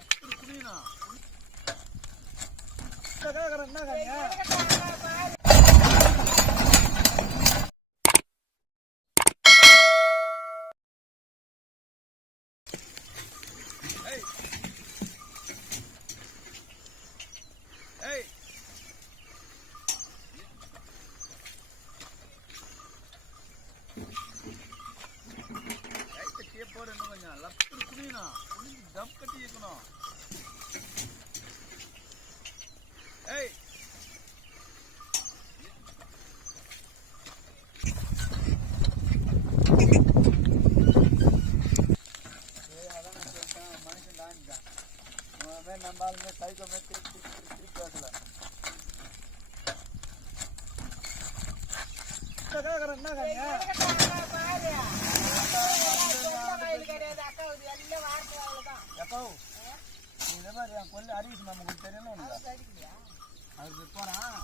லப்பு குடினா லப்பு குடினா குடிஞ்சு dub கட்டி இருக்கணும். ஏய் மனுஷன் தாண்டிட்டான். நம்ம ஆளுமே சைக்கோ மாதிரி திருப்பி பேசல. இந்த மாதிரி என் கொல்லு ஹரிஷ் மாமா உங்களுக்கு தெரியல. அதுக்கு போறான்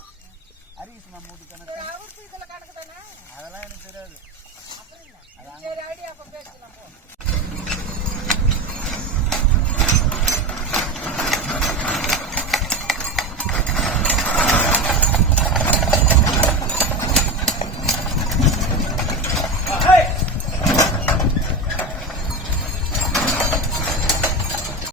ஹரிஷ் மாமா வீட்டு கணக்கு அதெல்லாம் எனக்கு தெரியாது.